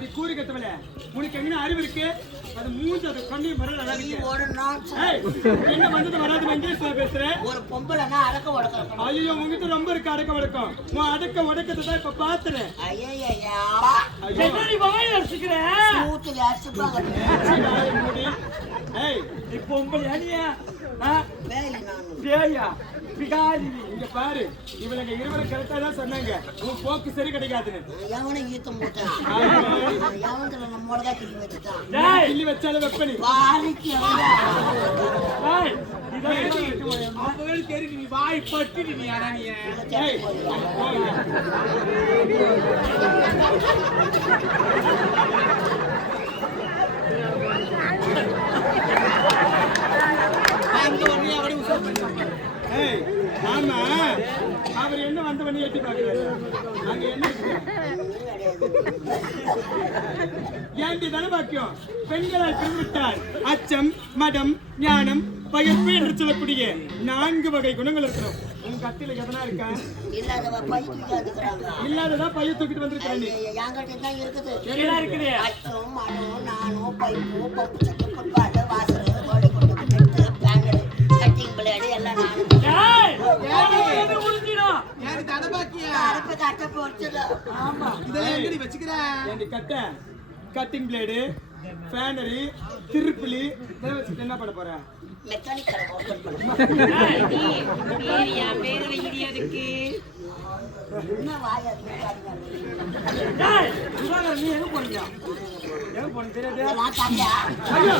அடி கூறி கத்தவல உனக்கு எங்கன அறிவு இருக்கு? அது மூஞ்ச அது கண்ணி மரம் நல்லா இருக்கு. ஒரு நாள் என்ன வந்தது வராது இங்கிலீஷ்ல பேசுறேன். ஒரு பொம்பளைனா அடக்க உடக்க ஐயோ உங்ககிட்ட ரொம்ப இருக்கு அடக்க உடக்கம். உன் அடக்க உடக்கத்தை தான் இப்ப பாத்துறேன். ஐயய்யா. என்ன நீ வாய் ஏய் இப்போ பொம்பளை அடியா பேய் பிகாரி இங்க பாரு. இவனுங்க இருவரும் கரெக்டா தான் சொன்னாங்க. உன் போக்கு சரி கிடைக்காதுன்னு. எவனை ஈத்த மூட்டான்? எவன்துல நம்மளதான் கிள்ளி வச்சுட்டான்? டேய் கிள்ளி வச்சாலும் வெப்பனி. வாரிக்கு அப்பவே தெரியும் நீ வாய் பட்டு நீ இதை தேடி போறியா? அங்க ஒண்ணு அவடி உசர் பண்ணி ஏய் ஆமா அவர் என்ன வந்த பண்ணி எட்டி பாக்குறாரு என்ன ஏண்டி தனபாக்கியம்? பெண்களால் பிரிவிட்டால் அச்சம் மடம் ஞானம் பயப்பு என்று சொல்லக்கூடிய நான்கு வகை குணங்கள் இருக்கணும் உன் கத்தில எதனா இருக்கா. இல்லாததா பைய தூக்கிட்டு வந்திருக்கிறேன். தான் இருக்குது. இருக்குது? அச்சம், மனம், நாணம், பைப்பு, பம்பு அடுப்பு கட்ட போச்சுல. ஆமா. இதெல்லாம் எங்கடி வச்சுக்கிற ஏண்டி கட்ட கட்டிங் பிளேடு ஃபேனரு திருப்பிலி இதெல்லாம் வச்சுட்டு என்ன பண்ண போற மெக்கானிக் கடை open பண்ணு. பேரியா பேர் வைக்கிறியா அதுக்கு என்ன வாய் நீ எங்க போறீங்க எங்க போறீங்க தெரியாது? ஐயோ?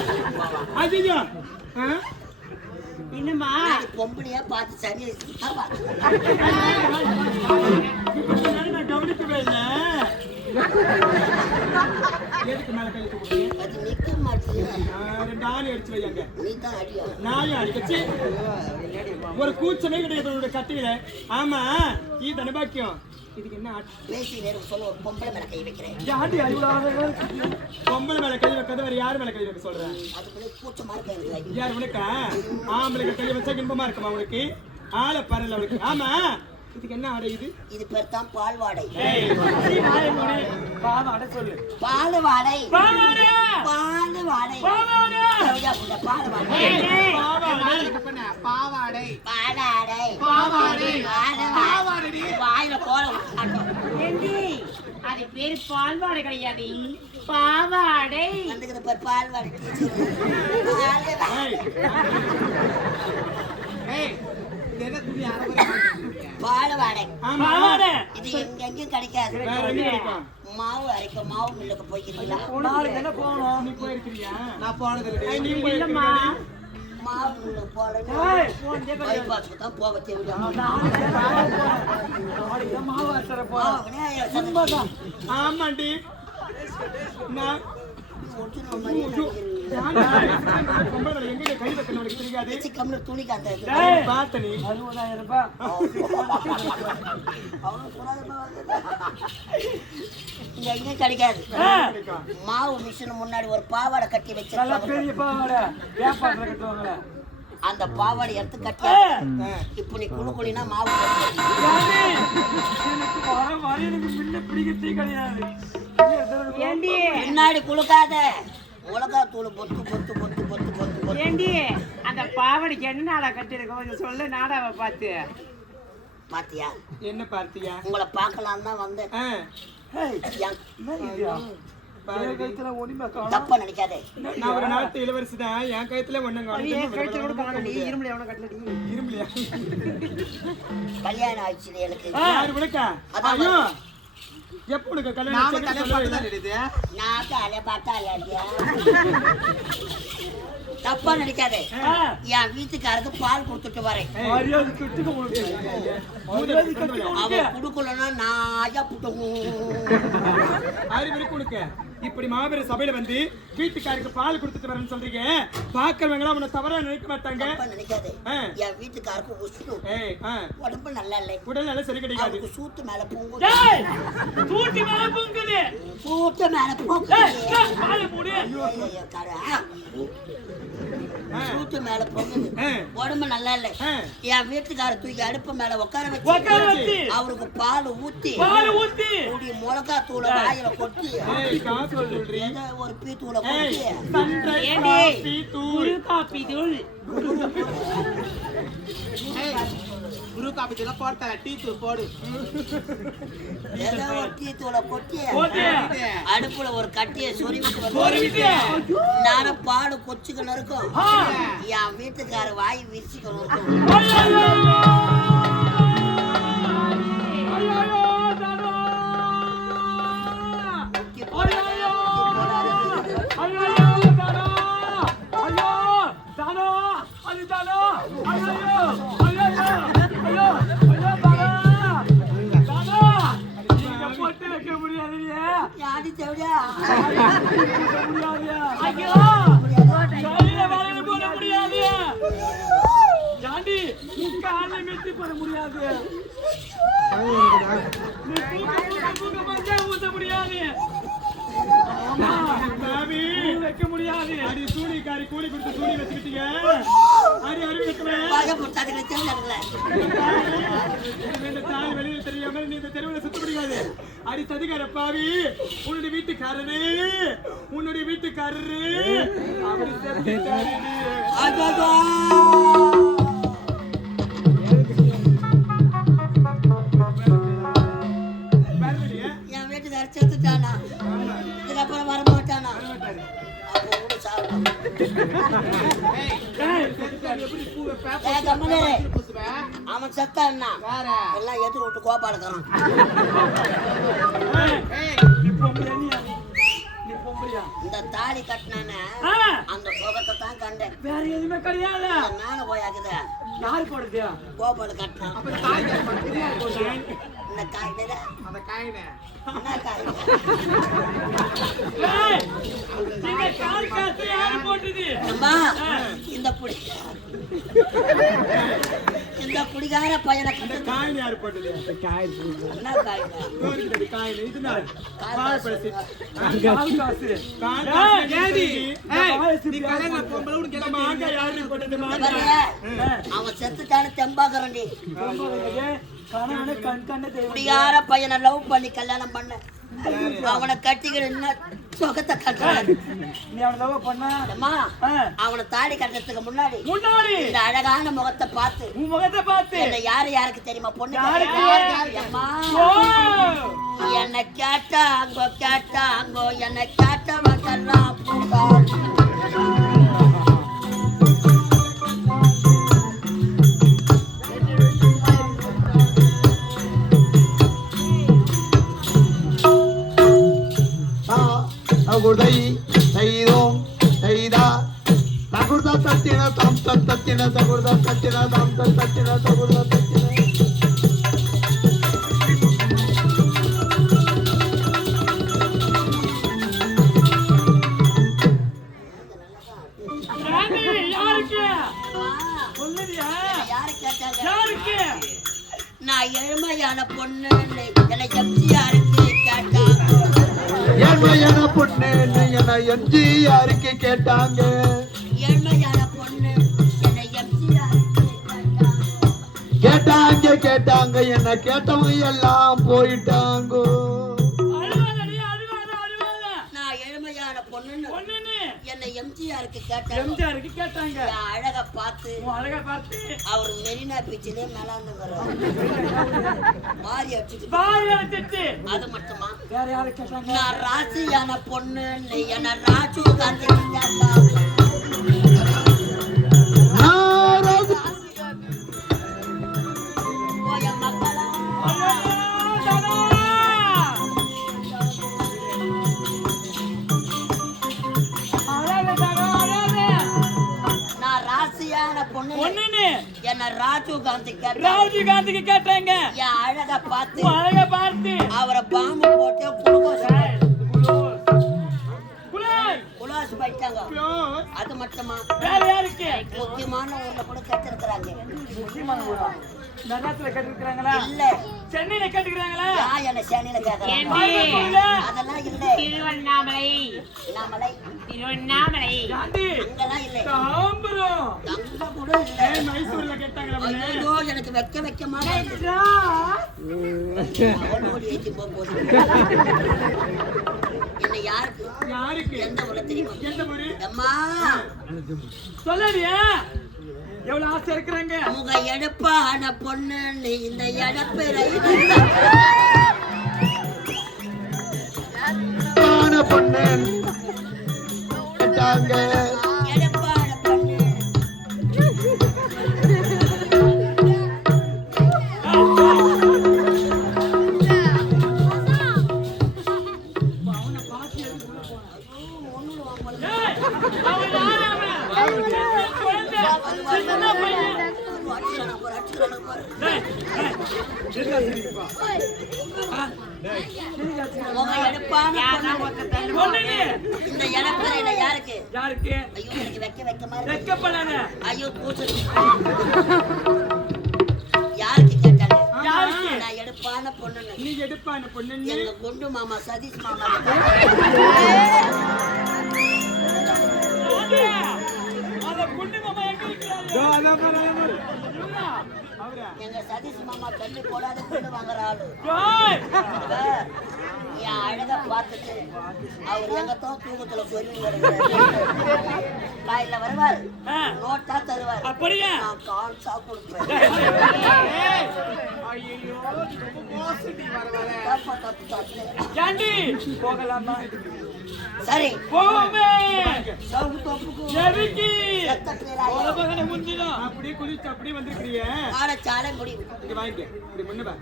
என்னம்மா? பொம்பளையா பார்த்து சரி கவனிக்கவே இல்லை. எதுக்கு மேல கை தூக்குறீங்க? அது நிக்க மாட்டேங்குது. ரெண்டு ஆணி அடிச்சு வையாங்க. நீ தான் அடியா. நாயும் அடிக்கச்சு ஒரு கூச்சமே கிடையாது உன்னோட கட்டில ஆமா இது தனபாக்கியம். இதுக்கு என்ன? பேசி நேரம் சொல்ல ஒரு பொம்பளை மேல கை வைக்கிறேன். யாண்டி அறிவுடாத பொம்பளை மேல கை வைக்காத வேற யார் மேல கை வைக்க சொல்றேன் அதுக்குள்ளே கூச்சமா இருக்கு எனக்கு. யார் உனக்கா? ஆம்பளைக்கு கை வச்சா இன்பமா இருக்குமா உனக்கு? ஆளை பரல அவளுக்கு ஆமா. இதுக்கு என்ன ஆடை இது? இது பேர் தான் பால் வாடை அட சொல்லு. பால் வாடை பாவாடே பால் வாடை பாவாடே பாவாடை. பாலாடை. பாவாடை. பால் பாவாடை வாயில அது பேரு பால்வாடை கிடையாது. பாவாடை. வந்துக்குது பார் பால் வாடை பால் வாடை. ஏய், ஏய் இது என்ன துணி அரை பால் வாடை ஆமா பாவாடே இது எங்க எங்கேயும் கிடைக்காது. மாவு அரைக்க மாவு மில்லுக்கு போய்க்கிறீங்களா? மாவு கேட்க பைபாஸுக்கு தான் போக சதுர்த்தி. ஆமாண்டி. நான் அறுபதாயிரம் ரூபாய் இங்க எங்கேயும் கிடைக்காது. மாவு மிஷின் முன்னாடி ஒரு பாவாடை கட்டி வச்சிருக்காங்க பாவாடை வியாபாரத்துல கட்டுவாங்களே அந்த பாவாடை எடுத்து கட்டி இப்ப நீ குழு குழினா மாவு எனக்கு வர வர எனக்கு முன்ன பிடிக்கிறதே கிடையாது ஏண்டி? பின்னாடி குளுக்காத மிளகா தூள் பொத்து பொத்து பொத்து பொத்து பொத்து பொத்து. ஏண்டி? அந்த பாவாடைக்கு என்ன நாடா கட்டிருக்க கொஞ்சம் சொல்லு நாடாவை பார்த்து. பாத்தியா? என்ன பார்த்தியா உங்களை பார்க்கலாம் தான் வந்தேன். தப்பா நினைக்காதே. நான் ஒரு நாட்டு இளவரசி தான். என் கயத்துல ஒண்ணுங்க கல்யாணம் ஆயிடுச்சு எனக்கு யாரு உனக்கா அதான் ஐயோ எப்ப உனக்கு கல்யாணம் சொல்லவே பண்ணதான் இல்லை. எடுது நான் காலைய பார்த்தா இல்லையா தப்பா நினைக்காதே. என் வீட்டுக்காரருக்கு பால் கொடுத்துட்டு வரேன். மரியாதை கிட்டுக்க உனக்கு. மரியாதை கிட்டுக்க அவ உனக்கு. குடுக்கலன்னா நாயா புட்டும் அறிவு இருக்கு உனக்கு. இப்படி மாபெரும் சபையில வந்து வீட்டுக்காருக்கு பால் கொடுத்துட்டு வரேன்னு சொல்றீங்க. பாக்குறவங்க எல்லாம் உன்னை தவறா நினைக்க மாட்டாங்க. நினைக்காதே. ஆ. என் வீட்டுக்காருக்கு உஷ்ணு உடம்பு நல்லா இல்லை. உடல் நல்லா சரி கிடைக்காது. சூத்து மேல பொங்கு டேய் தூட்டி மேல பொங்குது. சூத்து மேல பொங்கு சொட்டு மேல பொங்குது. உடம்பு நல்லா இல்ல. என் வீட்டுக்கார தூக்கி அடுப்பு மேல உட்கார வச்சு அவருக்கு பால் ஊத்தி குடி மிளகா தூளை வாயில கொட்டி ஒரு பீ தூளை கொட்டி. ஏண்டி? காப்பி தூள். போடு. ஏதோ ஒரு டீ தூளை கொட்டி ஓகே அடுப்புல ஒரு கட்டியை சொருவிட்டு நானும் பாடு கொச்சுக்கணும் இருக்கும். என் வீட்டுக்கார வாய் விரிச்சுக்கணும். இருக்கும் முடியாது அடி சூடி காரி கூலி கொடுத்து சூடி வச்சுக்கிட்டீங்க அடி அருவி வைக்கவே தாய் நீ இந்த தெருவுல சுத்த முடியாது அடி சதிகார பாவி உன்னுடைய வீட்டுக்காரரு உன்னுடைய வீட்டுக்காரரு. அப்படி செத்துட்டாரு. அகதா செத்துட்டானா? இதுக்கப்புறம் வர மாட்டானா அவன் செத்தான்னா எல்லாம் எதிர் விட்டு? நீ பொம்பளையா இந்த தாலி கட்டினானே அந்த சுகத்தை தான் கண்டேன் வேற எதுவுமே கிடையாது மேன போயாக்குத யாரு போடுது கோபாடு கட்டினான் இந்த காய்கறி. அந்த காயினே என்ன காய் அம்மா புடி இந்த குடிகார பையனை கண்டு காயின் யாரு போட்டது? என்ன காயின் இது நாள். வாழைப்பழம் கால் காசு கால் ஏய், காசு ஏடி? ஏய், ஏய், நீ கல்யாண பொம்பளை உனக்கு இந்த என்ன மாங்காய் யாரு போட்டது? மாங்காய் பாருங்க, அவன் செத்துட்டான்னு தெம்பாக்குறண்டி கணவனை கண் கண்ண குடிகார பையனை லவ் பண்ணி கல்யாணம் பண்ண. அவனை கட்டிக்கிற என்ன சுகத்தை கட்டுறாரு நீ அவனை தாலி கட்டுறதுக்கு முன்னாடி முன்னாடி? இந்த அழகான முகத்தை பார்த்து. உன் முகத்தை பார்த்து. என்ன யாரு யாருக்கு தெரியுமா? பொண்ணு யாருக்கு? கேட்டா? என்ன கேட்டாங்கோ கேட்டாங்கோ என்ன கேட்டவங்கெல்லாம் பூங்கால் அகுதை செய்தோம் செய்தா தகுர்த தத்தின தாம் தத்தின தகுர்த தத்தின தாம் தத்தின தகுர்த தத்தின நான் எழுமையான பொண்ணு என்னை எம்ஜிஆருக்கு கேட்டாங்க ஏழ்மையான பொண்ணு என எம்ஜிஆருக்கு கேட்டாங்க. கேட்டாங்க கேட்டாங்க என்ன கேட்டவங்க எல்லாம் போயிட்டாங்க என்னை எம்ஜிஆருக்கு கேட்டாங்க. எம்ஜிஆருக்கு கேட்டாங்க அழக பார்த்து அழகை பார்த்து. அவர் மெரினா பீச்சிலே மேலாந்துங்கிறார் அடிச்சுட்டு அடைச்சிட்டு. அது மட்டுமா? வேற யாரு கேட்டாங்க? நான் ராசியான பொண்ணு என்ன ராஜு காந்தி ராசியான பொண்ணு என்ன கேட்டாங்க. என் அழக பார்த்து. அழகை பார்த்து. அவரை பாம்பு போட்டு போயிட்டாங்க. அது மட்டுமா? வேற யாருக்கு? முக்கியமான ஊர்ல கூட கட்டிருக்கிறாங்க. முக்கியமான ஊரா? நகரத்துல கட்டிருக்கிறாங்களா? இல்ல. சென்னையில கட்டிருக்கிறாங்களா என்ன சேனையில கேக்குறேன் ஏண்டி? அதெல்லாம் திருவண்ணாமலை. நாமலை திருவண்ணாமலை மைசூர்ல கேட்டாங்களா எனக்கு வைக்க வைக்க மாட்டேன் யாருக்கு? யாருக்கு? எந்த ஊர்ல தெரியுமா? எந்த ஊரு? அம்மா சொல்லடியா. எவ்வளவு ஆசை இருக்கிறாங்க? முக எடுப்பான பொண்ணு இந்த எடுப்பிற அவன் யாரு அவன்? குழந்தை, சின்ன பையன். எடுப்பான பொண்ணு இந்த இடப்பிறையில யாருக்கு? யாருக்கு ஐயோ எனக்கு வைக்க வைக்க மாதிரி ஐயோ கூச்சு யாருக்கு கேட்டாங்க நான் எடுப்பான பொண்ணுன்னு நீ எடுப்பான பொண்ணு எங்க குண்டு மாமா சதீஷ் மாமா எங்க சதீஷ் மாமா தள்ளி போடாத வாங்குற ஆளு. என் அழகா பார்த்துட்டு அவர் எங்கத்தான் தூக்கத்துல சொல்லி காலையில வருவார் நோட்டா தருவார் அப்படியா நான் தப்பு. ஏண்டி போகலாமா சரி சவுக்கு தொப்புக்கு முந்திடும் அப்படியே குளிச்சு அப்படியே இங்க வாங்கிக்க இப்படி முன்ன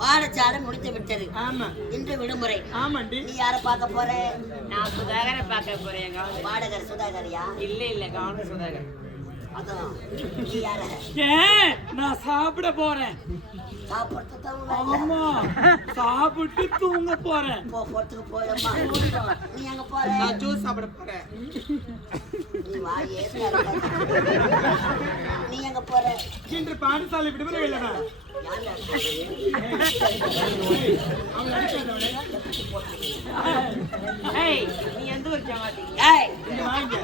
வாடச்சாலை முடித்து விட்டது. ஆமா. இன்று விடுமுறை. ஆமாண்டி. நீ யார பார்க்க போற? நான் சுதாகரை பார்க்க போறேன் வாடகர் சுதாகரியா? இல்ல இல்ல கவனம் சுதாகர். நான் சாப்பிட போறேன். ஆமா. சாப்பிட்டு தூங்க போறேன். போ போட்டுக்கு போயம்மா நீ எங்க போற? நான் ஜூஸ் சாப்பிட போறேன். வாயே. நீ எங்க போற. இன்று பாடசாலை விடுமுறை இல்லவா யாரு அவன் அடிக்காதவனே ஏய் நீ எந்த ஊர் ஜமாத்தி ஏய். இங்க வாங்க.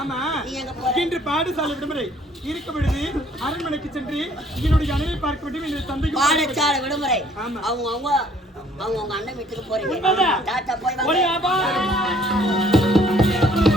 ஆமா. நீ எங்க போற. இன்று பாடசாலை விடுமுறை. இருக்க விடுதி அரண்மனைக்கு சென்று என்னுடைய அணையை பார்க்க வேண்டும் என்னுடைய தந்தைக்கு வாடச்சாலை விடுமுறை. ஆமா. அவங்க அவங்க அவங்க அவங்க அண்ணன் வீட்டுக்கு போறீங்க. டாட்டா போய்